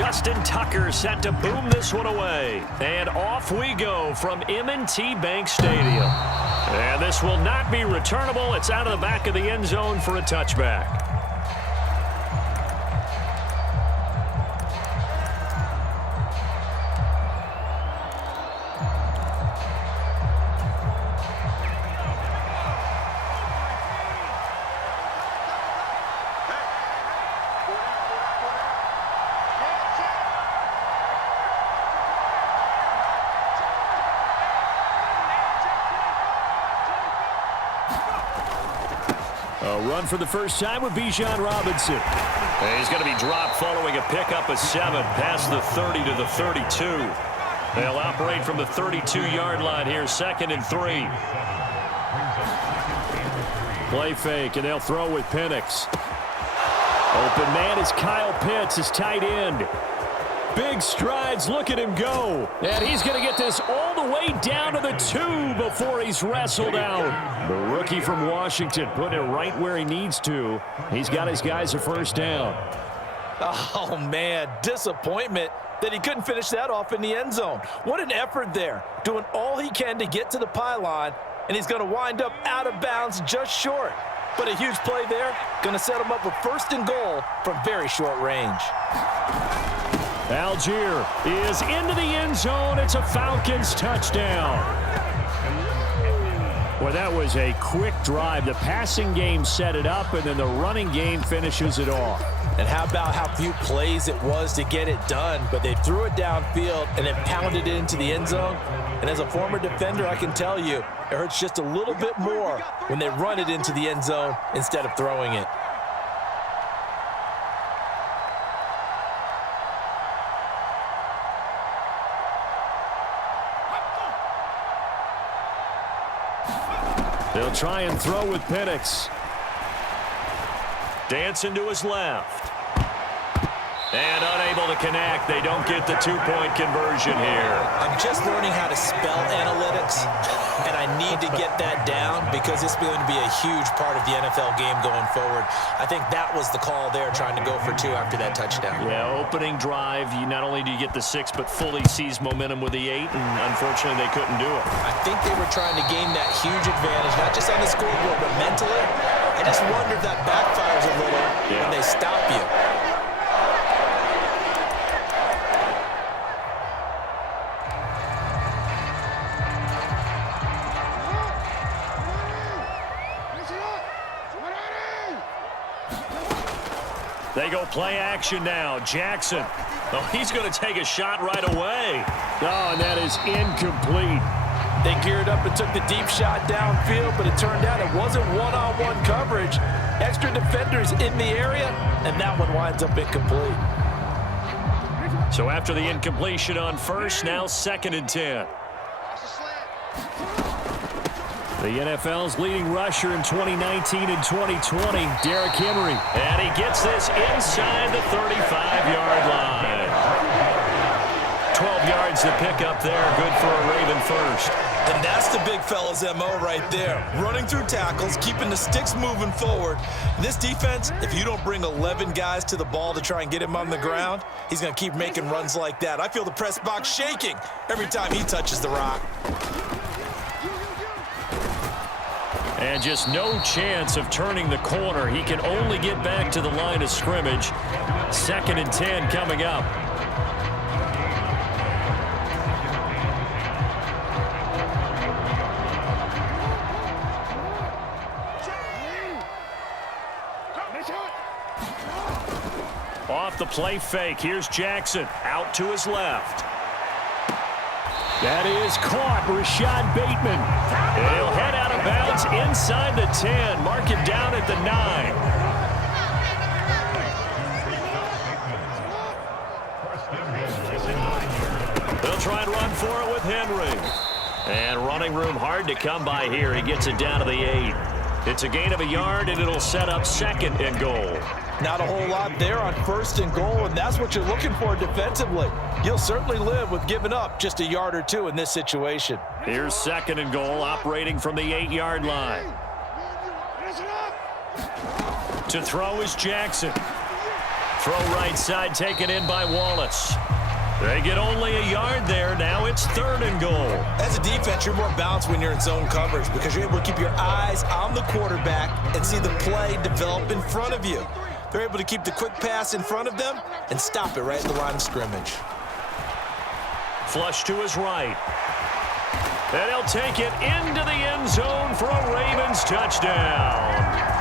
Justin Tucker set to boom this one away. And off we go from M&T Bank Stadium. And this will not be returnable. It's out of the back of the end zone for a touchback. A run for the first time with Bijan Robinson. And he's going to be dropped following a pickup of 7 past the 30 to the 32. They'll operate from the 32-yard line here, 2nd and 3. Play fake, and they'll throw with Penix. Open man is Kyle Pitts, his tight end. Big strides, look at him go. And he's going to get this all the way down to the 2 before he's wrestled out. The rookie from Washington putting it right where he needs to. He's got his guys a first down. Oh, man, disappointment that he couldn't finish that off in the end zone. What an effort there, doing all he can to get to the pylon, and he's going to wind up out of bounds just short. But a huge play there, going to set him up with 1st and goal from very short range. Algier is into the end zone. It's a Falcons touchdown. Well, that was a quick drive. The passing game set it up, and then the running game finishes it off. And how about how few plays it was to get it done, but they threw it downfield and then pounded it into the end zone. And as a former defender, I can tell you, it hurts just a little bit more when they run it into the end zone instead of throwing it. They'll try and throw with Penix. Dancing to his left. And unable to connect. They don't get the 2-point conversion here. I'm just learning how to spell analytics, and I need to get that down because it's going to be a huge part of the NFL game going forward. I think that was the call there, trying to go for 2 after that touchdown. Yeah, opening drive, not only do you get the 6, but fully seize momentum with the 8, and unfortunately they couldn't do it. I think they were trying to gain that huge advantage, not just on the scoreboard, but mentally. I just wonder if that backfires a little when they stop you. They go play action now. Jackson. Oh, he's going to take a shot right away. Oh, and that is incomplete. They geared up and took the deep shot downfield, but it turned out it wasn't one-on-one coverage. Extra defenders in the area, and that one winds up incomplete. So after the incompletion on first, now 2nd and 10. The NFL's leading rusher in 2019 and 2020, Derrick Henry. And he gets this inside the 35-yard line. 12 yards to pick up there. Good for a Raven first. And that's the big fella's MO right there. Running through tackles, keeping the sticks moving forward. This defense, if you don't bring 11 guys to the ball to try and get him on the ground, he's going to keep making runs like that. I feel the press box shaking every time he touches the rock. And just no chance of turning the corner. He can only get back to the line of scrimmage. 2nd and 10 coming up. Off the play fake. Here's Jackson. Out to his left. That is caught. Rashad Bateman. He'll head out of bounds inside the 10. Mark it down at the 9. They'll try and run for it with Henry. And running room hard to come by here. He gets it down to the 8. It's a gain of a yard, and it'll set up 2nd and goal. Not a whole lot there on 1st and goal, and that's what you're looking for defensively. You'll certainly live with giving up just a yard or 2 in this situation. Here's 2nd and goal, operating from the 8-yard line. To throw is Jackson. Throw right side taken in by Wallace. They get only a yard there. Now it's 3rd and goal. As a defense, you're more balanced when you're in zone coverage because you're able to keep your eyes on the quarterback and see the play develop in front of you. They're able to keep the quick pass in front of them and stop it right at the line of scrimmage. Flush to his right. And he'll take it into the end zone for a Ravens touchdown.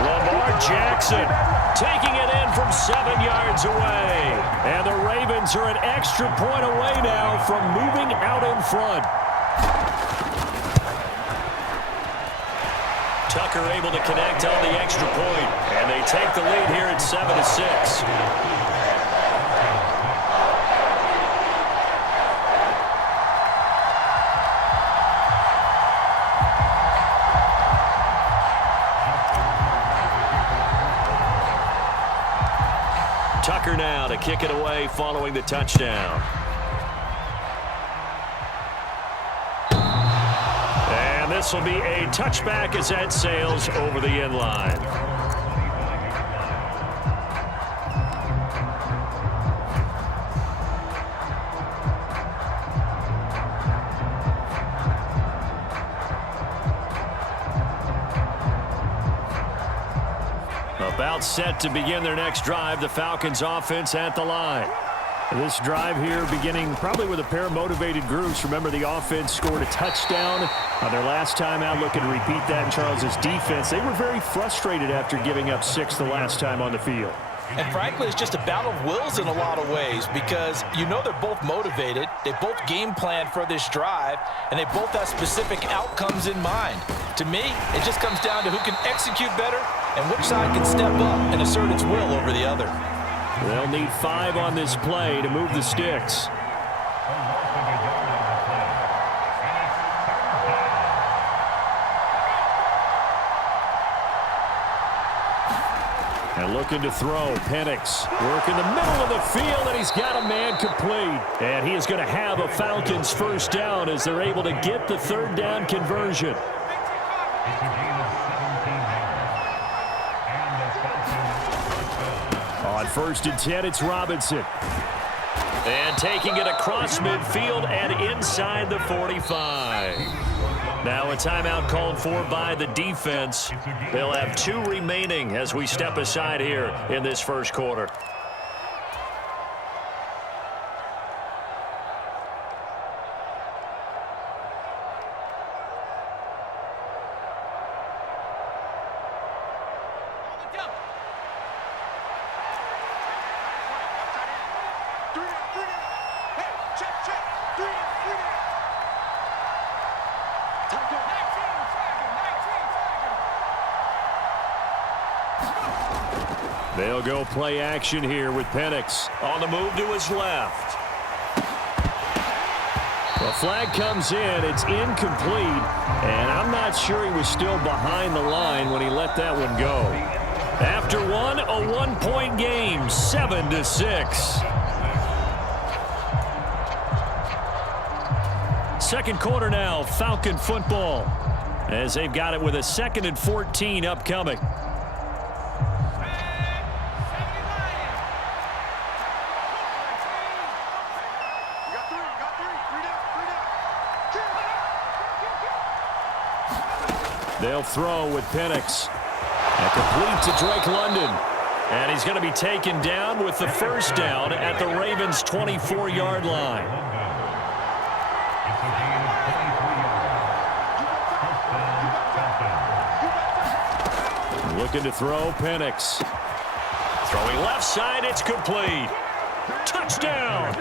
Lamar Jackson taking it in from 7 yards away. And the Ravens are an extra point away now from moving out in front. Tucker able to connect on the extra point. And they take the lead here at 7-6. Tucker now to kick it away following the touchdown. And this will be a touchback as that sails over the end line. About set to begin their next drive, the Falcons offense at the line. This drive here beginning probably with a pair of motivated groups. Remember, the offense scored a touchdown on their last time out. Looking to repeat that in Charles's defense. They were very frustrated after giving up 6 the last time on the field. And frankly, it's just a battle of wills in a lot of ways because you know they're both motivated. They both game plan for this drive, and they both have specific outcomes in mind. To me, it just comes down to who can execute better and which side can step up and assert its will over the other. They'll need 5 on this play to move the sticks. And looking to throw, Penix work in the middle of the field, and he's got a man complete. And he is going to have a Falcons first down as they're able to get the 3rd down conversion. On 1st and 10, it's Robinson. And taking it across midfield and inside the 45. Now a timeout called for by the defense. They'll have 2 remaining as we step aside here in this first quarter. They'll go play action here with Penix on the move to his left. The flag comes in. It's incomplete, and I'm not sure he was still behind the line when he let that one go. After one, a 1-point game, 7-6. Second quarter now, Falcon football, as they've got it with a 2nd and 14 upcoming. They'll throw with Penix. And complete to Drake London. And he's going to be taken down with the first down at the Ravens' 24-yard line. Looking to throw, Penix. Throwing left side, it's complete. Touchdown!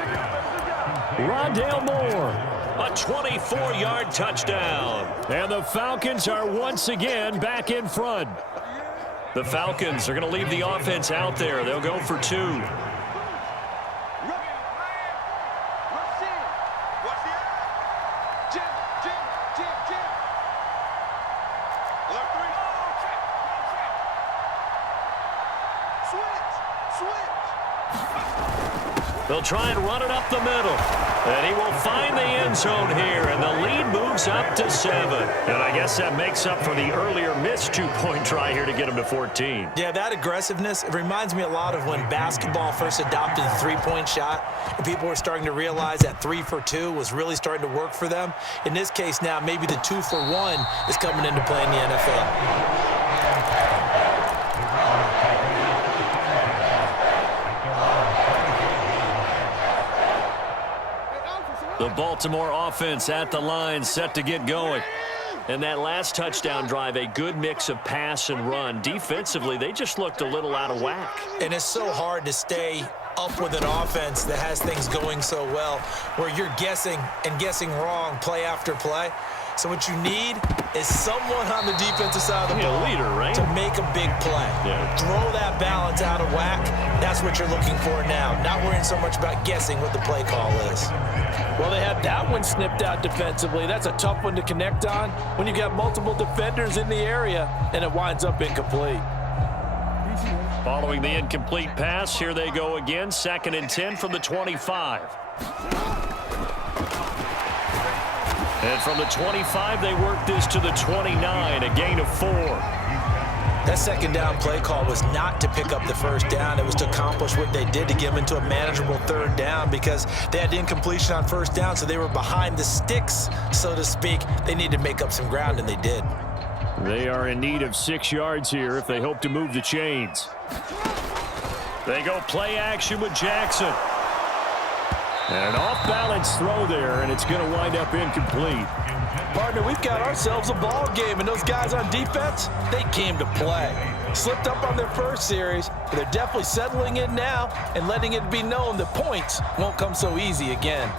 Rondale Moore. A 24-yard touchdown. And the Falcons are once again back in front. The Falcons are going to leave the offense out there. They'll go for 2. They'll try and run it up the middle. And he will find the end zone here, and the lead moves up to 7. And I guess that makes up for the earlier missed 2-point try here to get him to 14. Yeah, that aggressiveness, it reminds me a lot of when basketball first adopted the three-point shot, and people were starting to realize that 3 for 2 was really starting to work for them. In this case now, maybe the 2 for 1 is coming into play in the NFL. The Baltimore offense at the line, set to get going. And that last touchdown drive, a good mix of pass and run. Defensively, they just looked a little out of whack. And it's so hard to stay up with an offense that has things going so well, where you're guessing and guessing wrong play after play. So what you need is someone on the defensive side of the ball, a leader, right? to make a big play. Yeah. Throw that balance out of whack. That's what you're looking for now. Not worrying so much about guessing what the play call is. Well, they had that one snipped out defensively. That's a tough one to connect on when you got multiple defenders in the area, and it winds up incomplete. Following the incomplete pass, here they go again. 2nd and 10 from the 25. And from the 25, they work this to the 29, a gain of 4. That second down play call was not to pick up the first down. It was to accomplish what they did to get them into a manageable 3rd down because they had incompletion on 1st down, so they were behind the sticks, so to speak. They needed to make up some ground, and they did. They are in need of 6 yards here if they hope to move the chains. They go play action with Jackson. And an off-balance throw there, and it's going to wind up incomplete. Partner, we've got ourselves a ball game, and those guys on defense, they came to play. Slipped up on their first series, but they're definitely settling in now and letting it be known that points won't come so easy again.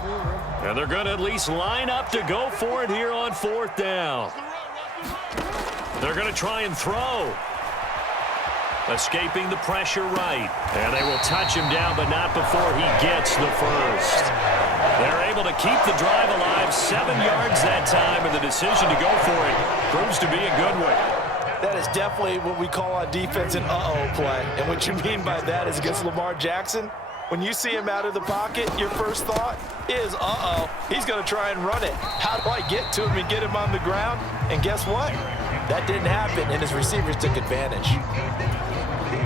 And they're going to at least line up to go for it here on 4th down. They're going to try and throw. Escaping the pressure right. And they will touch him down, but not before he gets the first. They're able to keep the drive alive, 7 yards that time, and the decision to go for it proves to be a good one. That is definitely what we call on defense an uh-oh play. And what you mean by that is against Lamar Jackson, when you see him out of the pocket, your first thought is, uh-oh, he's going to try and run it. How do I get to him and get him on the ground? And guess what? That didn't happen, and his receivers took advantage.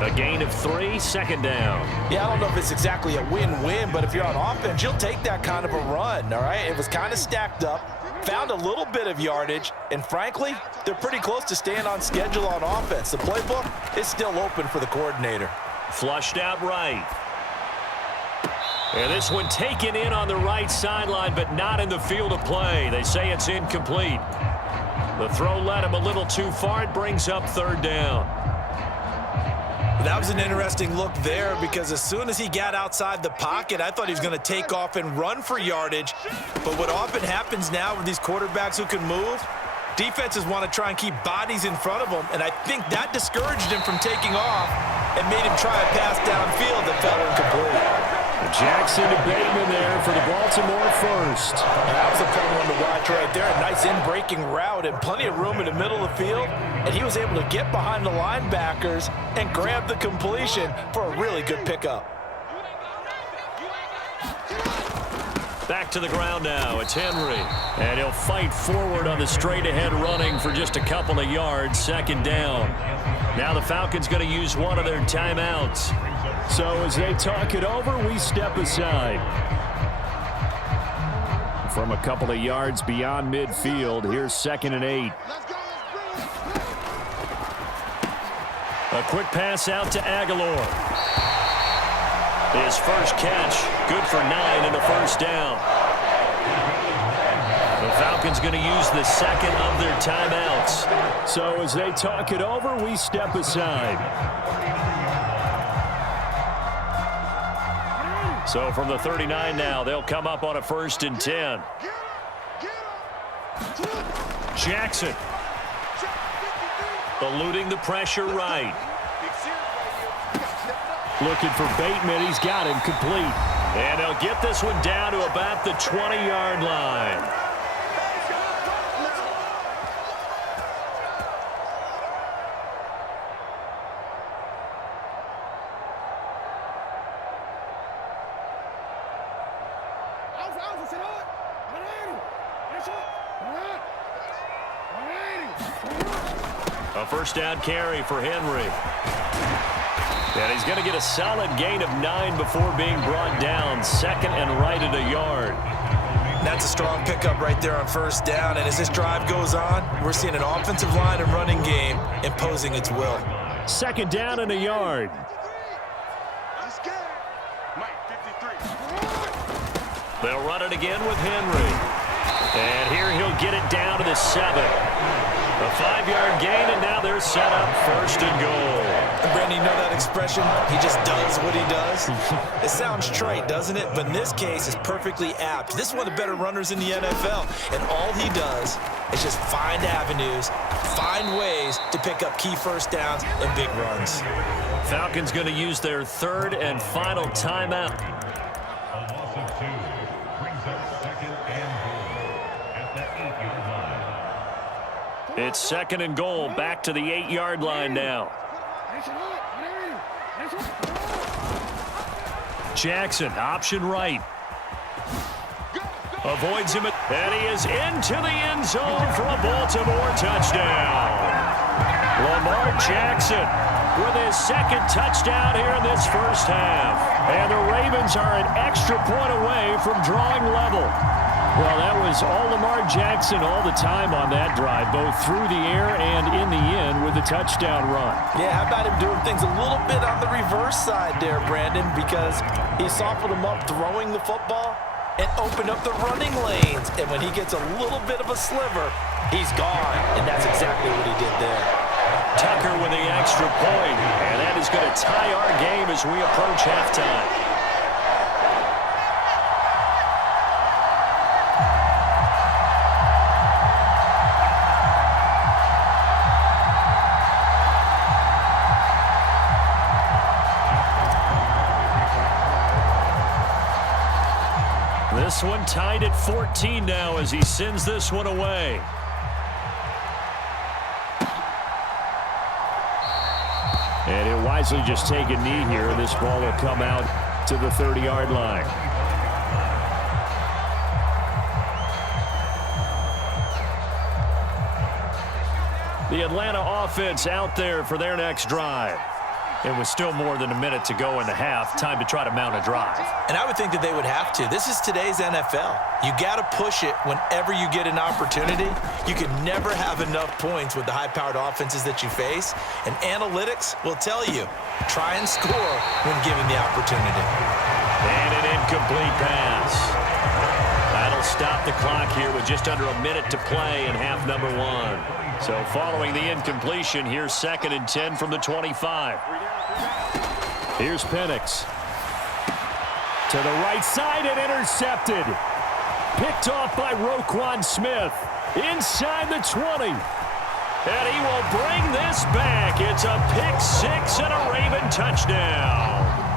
A gain of 3, 2nd down. Yeah, I don't know if it's exactly a win-win, but if you're on offense, you'll take that kind of a run, all right? It was kind of stacked up, found a little bit of yardage, and frankly, they're pretty close to staying on schedule on offense. The playbook is still open for the coordinator. Flushed out right. And this one taken in on the right sideline, but not in the field of play. They say it's incomplete. The throw led him a little too far. It brings up 3rd down. That was an interesting look there because as soon as he got outside the pocket, I thought he was going to take off and run for yardage. But what often happens now with these quarterbacks who can move, defenses want to try and keep bodies in front of them, and I think that discouraged him from taking off and made him try a pass downfield that fell incomplete. Jackson to Bateman there for the Baltimore first. That was a fun one to watch right there. A nice in-breaking route and plenty of room in the middle of the field. And he was able to get behind the linebackers and grab the completion for a really good pickup. Back to the ground now. It's Henry. And he'll fight forward on the straight-ahead running for just a couple of yards. 2nd down. Now the Falcons going to use one of their timeouts. So as they talk it over, we step aside. From a couple of yards beyond midfield, here's 2nd and 8. A quick pass out to Aguilar. His first catch, good for 9 and a 1st down. The Falcons going to use the 2nd of their timeouts. So as they talk it over, we step aside. So from the 39 now, they'll come up on a 1st and 10. Jackson. Eluding the pressure right. Looking for Bateman. He's got him complete. And they'll get this one down to about the 20-yard line. A first down carry for Henry. And he's going to get a solid gain of 9 before being brought down. Second and right at a yard. That's a strong pickup right there on first down. And as this drive goes on, we're seeing an offensive line and running game imposing its will. Second down and a yard. They'll run it again with Henry. And here he'll get it down to the 7. A 5-yard gain, and now they're set up first and goal. And Brandon, you know that expression? He just does what he does. It sounds trite, doesn't it? But in this case, it's perfectly apt. This is one of the better runners in the NFL. And all he does is just find avenues, find ways to pick up key first downs and big runs. Falcons going to use their third and final timeout. It's second and goal, back to the 8-yard line now. Jackson, option right. Avoids him, and he is into the end zone for a Baltimore touchdown. Lamar Jackson with his second touchdown here in this first half. And the Ravens are an extra point away from drawing level. Well, that was all Lamar Jackson all the time on that drive, both through the air and in the end with the touchdown run. Yeah, how about him doing things a little bit on the reverse side there, Brandon, because he softened him up throwing the football and opened up the running lanes. And when he gets a little bit of a sliver, he's gone. And that's exactly what he did there. Tucker with the extra point, and that is going to tie our game as we approach halftime. This one tied at 14 now as he sends this one away. And he'll wisely just take a knee here. This ball will come out to the 30-yard line. The Atlanta offense out there for their next drive. It was still more than a minute to go in the half. Time to try to mount a drive. And I would think that they would have to. This is today's NFL. You got to push it whenever you get an opportunity. You can never have enough points with the high-powered offenses that you face. And analytics will tell you, try and score when given the opportunity. And an incomplete pass. That'll stop the clock here with just under a minute to play in half number 1. So following the incompletion, here's second and 10 from the 25. Here's Penix. To the right side and intercepted. Picked off by Roquan Smith. Inside the 20. And he will bring this back. It's a pick 6 and a Raven touchdown.